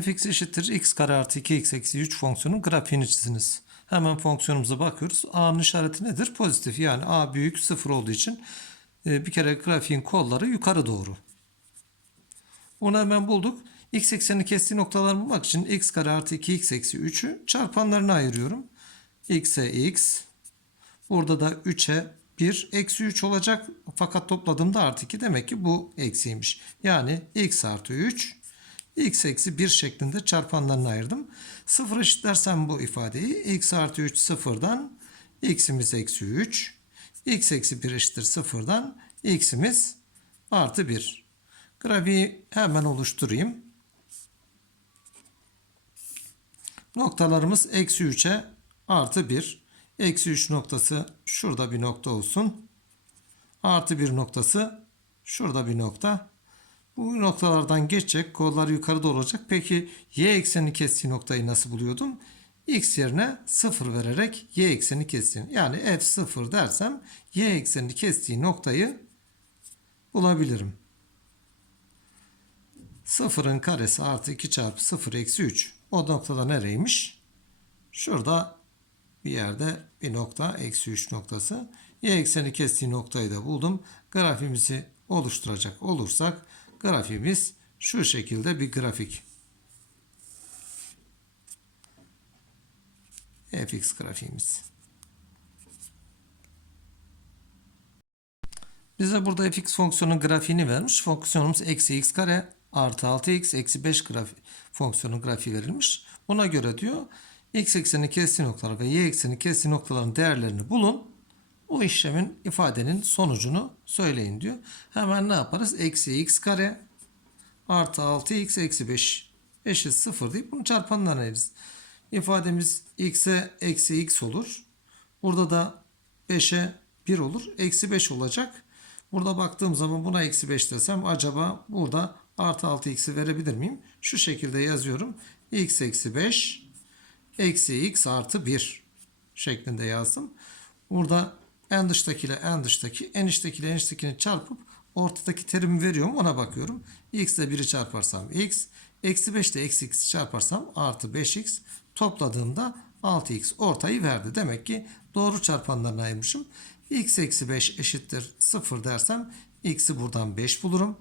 fx eşittir x kare artı 2x eksi 3 fonksiyonun grafiğini çiziniz. Hemen fonksiyonumuza bakıyoruz. A'nın işareti nedir? Pozitif. Yani A büyük 0 olduğu için e, bir kere grafiğin kolları yukarı doğru. Bunu hemen bulduk. X eksenini kestiği noktaları bulmak için x kare artı 2x eksi 3'ü çarpanlarına ayırıyorum. x'e x. Burada da 3'e 1 eksi 3 olacak. Fakat topladığımda artı 2 demek ki bu eksiymiş. Yani x artı 3 x eksi 1 şeklinde çarpanlarına ayırdım. 0 eşitlersem bu ifadeyi x artı 3 sıfırdan x'imiz eksi 3 x eksi 1 eşittir sıfırdan x'imiz artı 1. Grafiği hemen oluşturayım. Noktalarımız eksi 3'e artı 1. Eksi 3 noktası şurada bir nokta olsun. Artı 1 noktası şurada bir nokta. Bu noktalardan geçecek. Kollar yukarı doğru olacak. Peki y eksenini kestiği noktayı nasıl buluyordum? x yerine 0 vererek y eksenini kestiğini. Yani f0 dersem y eksenini kestiği noktayı bulabilirim. 0'ın karesi artı 2 çarpı 0 eksi 3. O noktada nereymiş? Şurada bir yerde bir nokta eksi 3 noktası. Y ekseni kestiği noktayı da buldum. Grafimizi oluşturacak olursak grafimiz şu şekilde bir grafik. fx grafiğimiz. Bize burada fx fonksiyonun grafiğini vermiş. Fonksiyonumuz eksi x kare artı 6x eksi 5 grafi, fonksiyonun grafiği verilmiş. Buna göre diyor x ekseni kestiği noktalar ve y ekseni kestiği noktaların değerlerini bulun. O işlemin ifadenin sonucunu söyleyin diyor. Hemen ne yaparız? Eksi x kare artı 6x eksi 5 eşit 0 deyip bunu çarpanlarına ayırırız. İfademiz x'e eksi x olur. Burada da 5'e 1 olur. Eksi 5 olacak. Burada baktığım zaman buna eksi 5 desem acaba burada artı 6x'i verebilir miyim? Şu şekilde yazıyorum. x eksi 5 eksi x artı 1 şeklinde yazdım. Burada en dıştakiyle en dıştaki, en içtekiyle en içtekini çarpıp ortadaki terimi veriyorum ona bakıyorum. x ile 1'i çarparsam x, eksi 5 ile eksi x'i çarparsam artı 5x topladığımda 6x ortayı verdi. Demek ki doğru çarpanlarına ayırmışım. x eksi 5 eşittir 0 dersem x'i buradan 5 bulurum.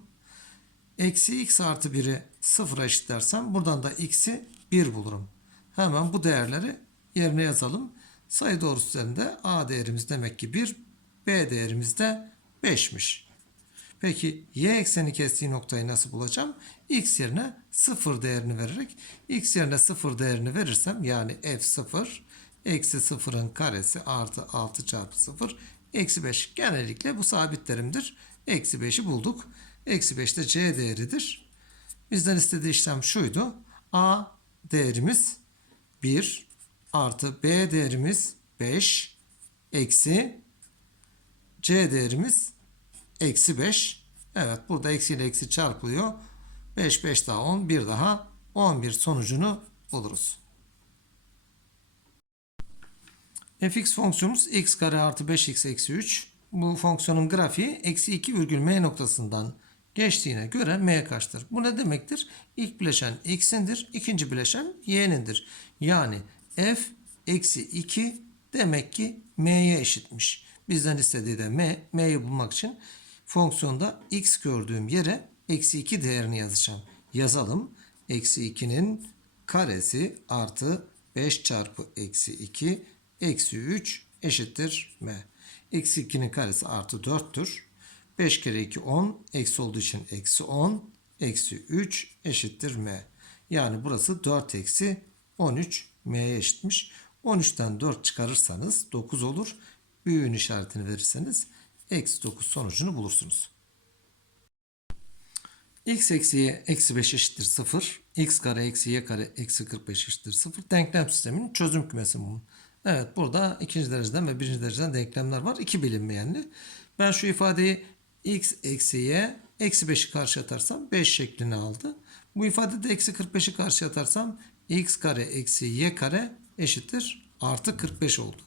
Eksi x artı 1'i 0'a eşitlersem buradan da x'i 1 bulurum. Hemen bu değerleri yerine yazalım. Sayı doğrusu üzerinde a değerimiz demek ki 1, b değerimiz de 5'miş. Peki y ekseni kestiği noktayı nasıl bulacağım? x yerine 0 değerini vererek x yerine 0 değerini verirsem yani f0 eksi 0'ın karesi artı 6 çarpı 0 eksi 5 genellikle bu sabitlerimdir. Eksi 5'i bulduk. Eksi 5 de c değeridir. Bizden istediği işlem şuydu. a değerimiz 1 artı b değerimiz 5 eksi c değerimiz eksi 5. Evet burada eksi ile eksi çarpılıyor. 5 5 daha 10 bir daha 11 sonucunu buluruz. fx fonksiyonumuz x kare artı 5x eksi 3. Bu fonksiyonun grafiği eksi 2 virgül m noktasından geçtiğine göre m kaçtır? Bu ne demektir? İlk bileşen x'indir, ikinci bileşen y'nindir. Yani f eksi 2 demek ki m'ye eşitmiş. Bizden istediği de m. m'yi bulmak için fonksiyonda x gördüğüm yere eksi 2 değerini yazacağım. Yazalım. Eksi 2'nin karesi artı 5 çarpı eksi 2 eksi 3 eşittir m. Eksi 2'nin karesi artı 4'tür. 5 kere 2 10 eksi olduğu için eksi 10 eksi 3 eşittir m. Yani burası 4 eksi 13 m'ye eşitmiş. 13'ten 4 çıkarırsanız 9 olur. Büyüğün işaretini verirseniz eksi 9 sonucunu bulursunuz. x eksi y eksi 5 eşittir 0. x kare eksi y kare eksi 45 eşittir 0. Denklem sisteminin çözüm kümesi bu. Evet burada ikinci dereceden ve birinci dereceden denklemler var. İki bilinmeyenli. Ben şu ifadeyi x eksi y eksi 5'i karşı atarsam 5 şeklini aldı. Bu ifadede eksi 45'i karşı atarsam x kare eksi y kare eşittir artı 45 oldu.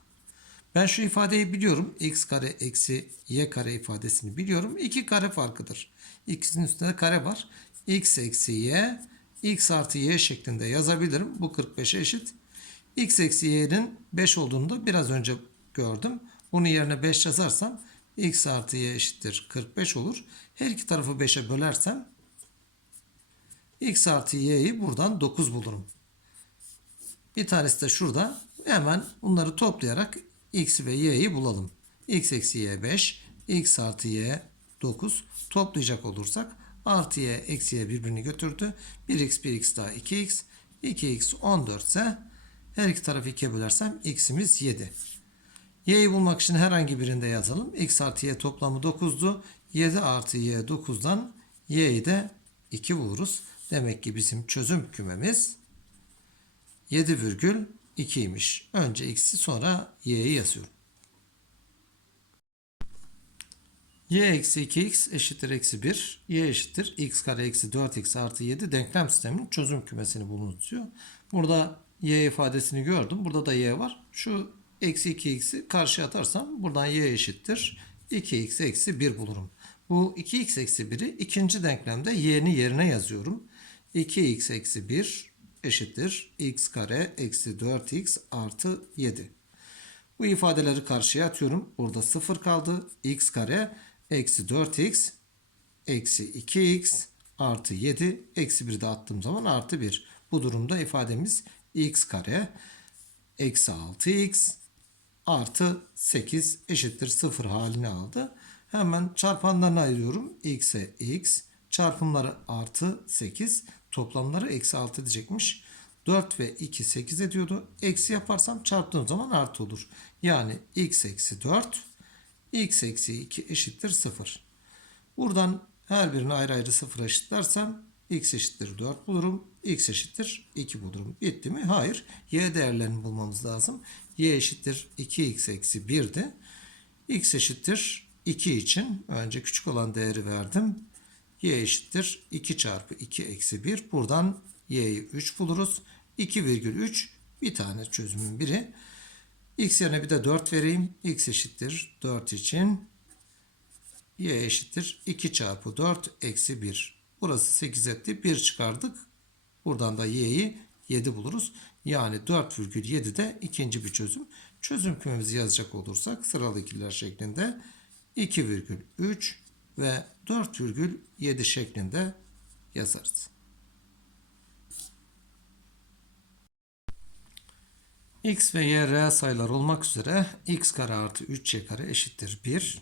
Ben şu ifadeyi biliyorum. x kare eksi y kare ifadesini biliyorum. 2 kare farkıdır. İkisinin üstünde kare var. x eksi y x artı y şeklinde yazabilirim. Bu 45'e eşit. x eksi y'nin 5 olduğunu da biraz önce gördüm. Bunun yerine 5 yazarsam x artı y eşittir 45 olur. Her iki tarafı 5'e bölersem x artı y'yi buradan 9 bulurum. Bir tanesi de şurada. Hemen bunları toplayarak x ve y'yi bulalım. x eksi y 5, x artı y 9. Toplayacak olursak artı y eksi y birbirini götürdü. 1x 1x daha 2x. 2x 14 ise her iki tarafı 2'ye bölersem x'imiz 7. y'yi bulmak için herhangi birinde yazalım. x artı y toplamı 9'du. 7 artı y 9'dan y'yi de 2 buluruz. Demek ki bizim çözüm kümemiz 7,2'ymiş. Önce x'i sonra y'yi yazıyorum. y eksi 2x eşittir eksi 1. y eşittir x kare eksi 4x artı 7 denklem sisteminin çözüm kümesini bulunuz diyor. Burada y ifadesini gördüm. Burada da y var. Şu eksi 2x'i karşıya atarsam buradan y eşittir. 2x eksi 1 bulurum. Bu 2x eksi 1'i ikinci denklemde y'nin yerine yazıyorum. 2x eksi 1 eşittir x kare eksi 4x artı 7. Bu ifadeleri karşıya atıyorum. Burada 0 kaldı. x kare eksi 4x eksi 2x artı 7 eksi 1 de attığım zaman artı 1. Bu durumda ifademiz x kare eksi 6x artı 8 eşittir 0 halini aldı. Hemen çarpanlarını ayırıyorum. x'e x çarpımları artı 8 toplamları eksi 6 diyecekmiş. 4 ve 2 8 ediyordu. Eksi yaparsam çarptığım zaman artı olur. Yani x eksi 4 x eksi 2 eşittir 0. Buradan her birini ayrı ayrı 0 eşitlersem x eşittir 4 bulurum. x eşittir 2 bulurum. Bitti mi? Hayır. y değerlerini bulmamız lazım. y eşittir 2x eksi 1'di. x eşittir 2 için önce küçük olan değeri verdim. Y eşittir 2 çarpı 2 eksi 1. Buradan y'yi 3 buluruz. 2,3 bir tane çözümün biri. X yerine bir de 4 vereyim. X eşittir 4 için y eşittir 2 çarpı 4 eksi 1. Burası 8 etti. 1 çıkardık. Buradan da y'yi 7 buluruz. Yani 4,7 de ikinci bir çözüm. Çözüm kümemizi yazacak olursak sıralı ikiler şeklinde 2,3 ve 4,7 şeklinde yazarız. x ve y reel sayılar olmak üzere x kare artı 3y kare eşittir 1.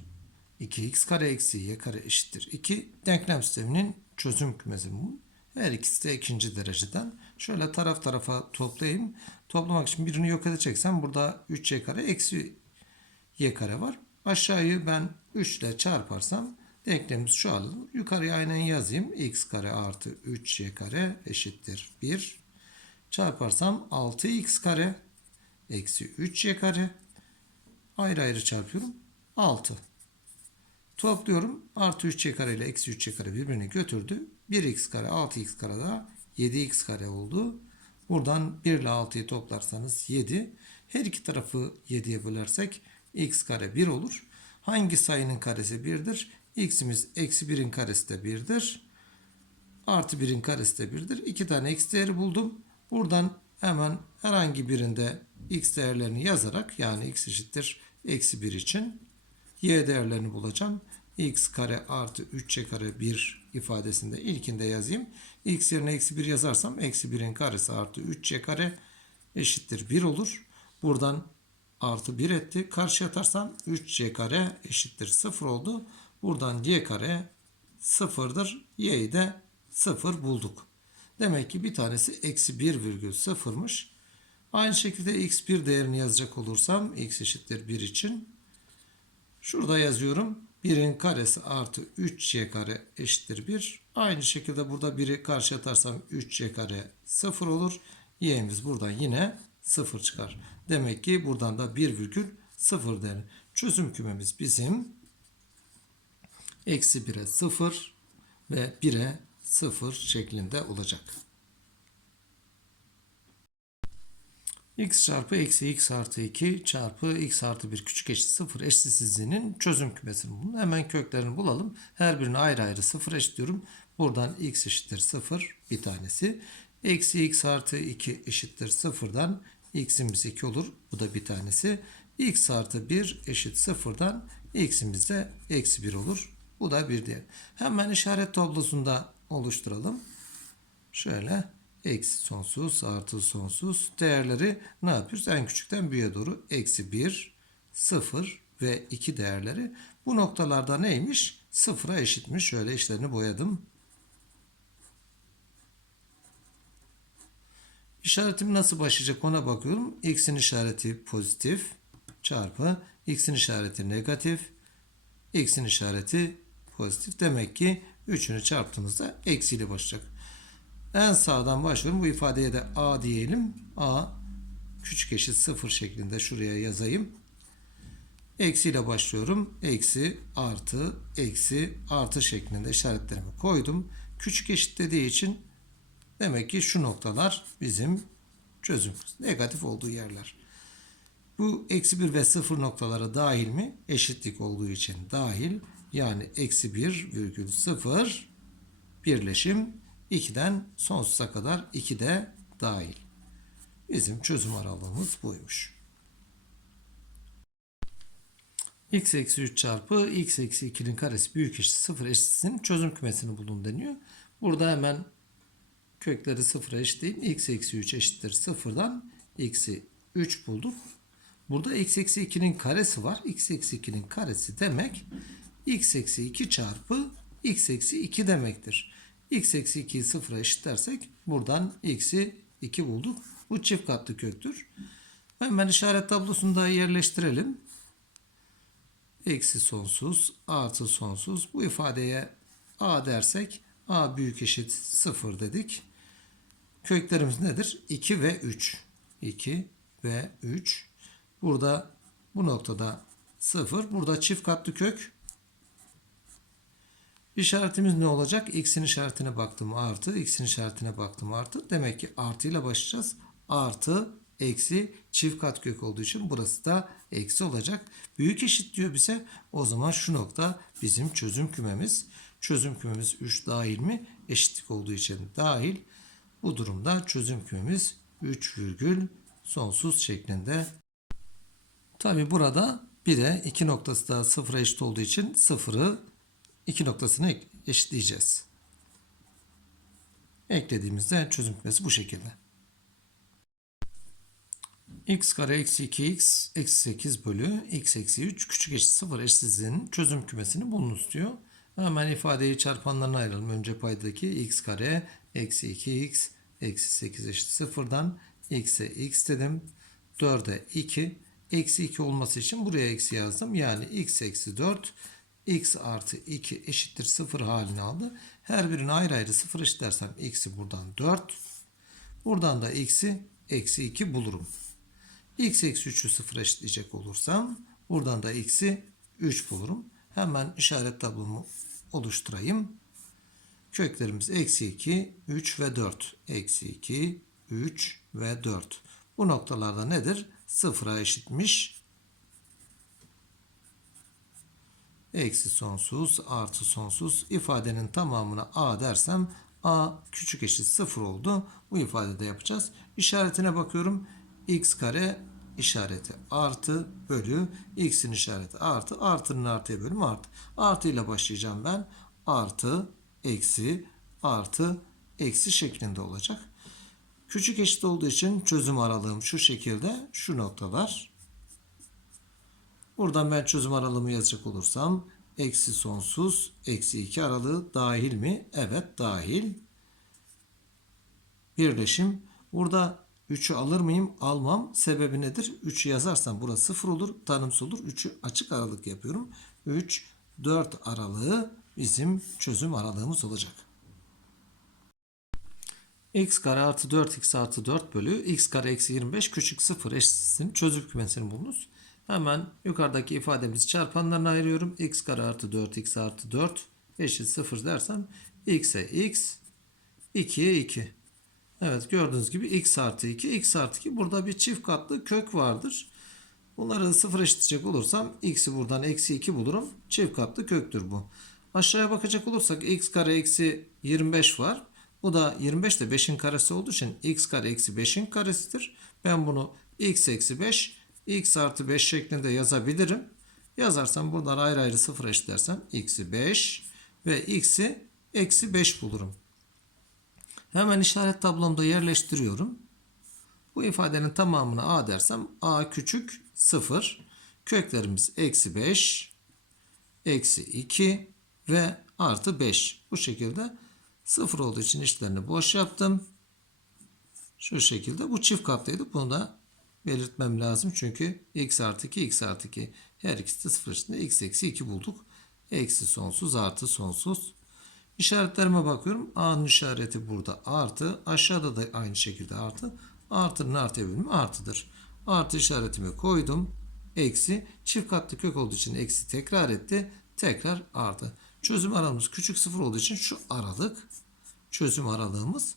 2x kare eksi y kare eşittir 2. Denklem sisteminin çözüm kümesi bu. Her ikisi de ikinci dereceden. Şöyle taraf tarafa toplayayım. Toplamak için birini yok edeceksem burada 3y kare eksi y kare var. Aşağıyı ben 3 ile çarparsam denklemimiz şu alır. Yukarıya aynen yazayım. x kare artı 3y kare eşittir 1. Çarparsam 6x kare eksi 3y kare. Ayrı ayrı çarpıyorum. 6 topluyorum. Artı 3y kare ile eksi 3y kare birbirini götürdü. 1x kare 6x kare daha 7x kare oldu. Buradan 1 ile 6'yı toplarsanız 7 her iki tarafı 7'ye bölersek x kare 1 olur. Hangi sayının karesi 1'dir x'imiz eksi 1'in karesi de 1'dir artı 1'in karesi de 1'dir 2 tane x değeri buldum buradan hemen herhangi birinde x değerlerini yazarak yani x eşittir eksi 1 için y değerlerini bulacağım. x kare artı 3y kare 1 ifadesinde ilkinde yazayım. x yerine eksi 1 yazarsam eksi 1'in karesi artı 3y kare eşittir 1 olur. Buradan artı 1 etti. Karşı atarsam 3y kare eşittir 0 oldu. Buradan y kare 0'dır. y'yi de 0 bulduk. Demek ki bir tanesi eksi 1,0'mış. Aynı şekilde x1 değerini yazacak olursam x eşittir 1 için şurada yazıyorum. 1'in karesi artı 3y kare eşittir 1. Aynı şekilde burada 1'i karşı atarsam 3y kare 0 olur. y'miz buradan yine 0 çıkar. Demek ki buradan da 1,0 değeri. Çözüm kümemiz bizim eksi 1'e 0 ve 1'e 0 şeklinde olacak. x çarpı eksi x artı 2 çarpı x artı 1 küçük eşit 0 eşitsizliğinin çözüm kümesini bulun. Hemen köklerini bulalım. Her birini ayrı ayrı 0 eşitliyorum. Buradan x eşittir 0 bir tanesi. Eksi x artı 2 eşittir 0'dan x'imiz 2 olur. Bu da bir tanesi. x artı 1 eşit 0'dan x'imiz de eksi 1 olur. Bu da bir diğer. Hemen işaret tablosunda oluşturalım. Şöyle eksi sonsuz artı sonsuz değerleri ne yapıyoruz? En küçükten büyüğe doğru eksi 1, 0 ve 2 değerleri bu noktalarda neymiş? Sıfıra eşitmiş. Şöyle işlerini boyadım. İşaretim nasıl başlayacak ona bakıyorum. X'in işareti pozitif çarpı X'in işareti negatif. X'in işareti pozitif. Demek ki üçünü çarptığımızda eksiyle başlayacak. En sağdan başlıyorum. Bu ifadeye de A diyelim. A küçük eşit sıfır şeklinde şuraya yazayım. Eksiyle başlıyorum. Eksi, artı, eksi, artı şeklinde işaretlerimi koydum. Küçük eşit dediği için demek ki şu noktalar bizim çözümümüz. Negatif olduğu yerler. Bu eksi 1 ve 0 noktalara dahil mi? Eşitlik olduğu için dahil. Yani eksi 1 virgül 0 birleşim 2'den sonsuza kadar 2 de dahil. Bizim çözüm aralığımız buymuş. x eksi 3 çarpı x eksi 2'nin karesi büyük eşit 0 eşitsin çözüm kümesini bulun deniyor. Burada hemen kökleri 0'a eşitleyin. x eksi 3 eşittir 0'dan x'i 3 bulduk. Burada x eksi 2'nin karesi var. x eksi 2'nin karesi demek x eksi 2 çarpı x eksi 2 demektir. x eksi 2'yi 0'a eşitlersek buradan x'i 2 bulduk. Bu çift katlı köktür. Hemen işaret tablosunda yerleştirelim. Eksi sonsuz artı sonsuz. Bu ifadeye a dersek a büyük eşit 0 dedik. Köklerimiz nedir? 2 ve 3. 2 ve 3. Burada bu noktada 0. Burada çift katlı kök. İşaretimiz ne olacak? X'in işaretine baktım artı. X'in işaretine baktım artı. Demek ki artı ile başlayacağız. Artı eksi çift kat kök olduğu için burası da eksi olacak. Büyük eşit diyor bize. O zaman şu nokta bizim çözüm kümemiz. Çözüm kümemiz 3 dahil mi? Eşitlik olduğu için dahil. Bu durumda çözüm kümemiz 3 virgül sonsuz şeklinde. Tabi burada bir de 2 noktası da sıfıra eşit olduğu için sıfırı 2 noktasına eşitleyeceğiz. Eklediğimizde çözüm kümesi bu şekilde. x kare eksi 2x eksi 8 bölü x eksi 3 küçük eşit 0 eşitsizliğinin çözüm kümesini bulunuz diyor. Hemen ifadeyi çarpanlarına ayıralım. Önce paydaki x kare eksi 2x eksi 8 eşit 0'dan x'e x dedim. 4'e 2 eksi 2 olması için buraya eksi yazdım. Yani x eksi 4 x artı 2 eşittir 0 halini aldı. Her birini ayrı ayrı 0 eşitlersem x'i buradan 4. Buradan da x'i eksi 2 bulurum. x eksi 3'ü 0 eşitleyecek olursam buradan da x'i 3 bulurum. Hemen işaret tablomu oluşturayım. Köklerimiz eksi 2, 3 ve 4. Eksi 2, 3 ve 4. Bu noktalarda nedir? Sıfıra eşitmiş. Eksi sonsuz artı sonsuz ifadenin tamamına a dersem a küçük eşit 0 oldu. Bu ifadede yapacağız. İşaretine bakıyorum. x kare işareti artı bölü x'in işareti artı artının artıya bölümü artı. Artı ile başlayacağım ben. Artı eksi artı eksi şeklinde olacak. Küçük eşit olduğu için çözüm aralığım şu şekilde şu noktalar. Buradan ben çözüm aralığımı yazacak olursam eksi sonsuz eksi 2 aralığı dahil mi? Evet dahil. Birleşim. Burada 3'ü alır mıyım? Almam. Sebebi nedir? 3'ü yazarsam burası 0 olur. Tanımsız olur. 3'ü açık aralık yapıyorum. 3, 4 aralığı bizim çözüm aralığımız olacak. x kare artı 4x artı 4 bölü x kare eksi 25 küçük 0 eşitsin çözüm kümesini bulunuz. Hemen yukarıdaki ifademizi çarpanlarına ayırıyorum. x kare artı 4x artı 4 eşit 0 dersem x'e x 2'ye 2. Evet gördüğünüz gibi x artı 2 x artı 2 burada bir çift katlı kök vardır. Bunları sıfır eşitleyecek olursam x'i buradan eksi 2 bulurum. Çift katlı köktür bu. Aşağıya bakacak olursak x kare eksi 25 var. Bu da 25 de 5'in karesi olduğu için x kare eksi 5'in karesidir. Ben bunu x eksi 5, x artı 5 şeklinde yazabilirim. Yazarsam buradan ayrı ayrı sıfır eşitlersem x'i 5 ve x'i eksi 5 bulurum. Hemen işaret tablomda yerleştiriyorum. Bu ifadenin tamamını a dersem a küçük 0. Köklerimiz eksi 5, eksi 2 ve artı 5. Bu şekilde 0 olduğu için işlerini boş yaptım. Şu şekilde bu çift katlıydı. Bunu da belirtmem lazım. Çünkü x artı 2, x artı 2 her ikisi de 0 içinde x eksi 2 bulduk. Eksi sonsuz artı sonsuz. İşaretlerime bakıyorum. A'nın işareti burada artı. Aşağıda da aynı şekilde artı. Artının artıya bölümü artıdır. Artı işaretimi koydum. Eksi. Çift katlı kök olduğu için eksi tekrar etti. Tekrar artı. Çözüm aralığımız küçük sıfır olduğu için şu aralık çözüm aralığımız.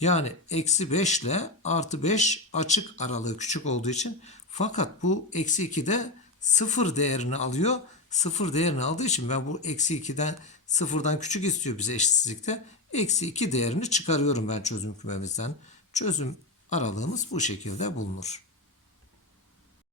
Yani eksi 5 ile artı 5 açık aralığı küçük olduğu için fakat bu eksi 2'de sıfır değerini alıyor. Sıfır değerini aldığı için ben bu eksi 2'den sıfırdan küçük istiyor bize eşitsizlikte. Eksi 2 değerini çıkarıyorum ben çözüm kümemizden. Çözüm aralığımız bu şekilde bulunur.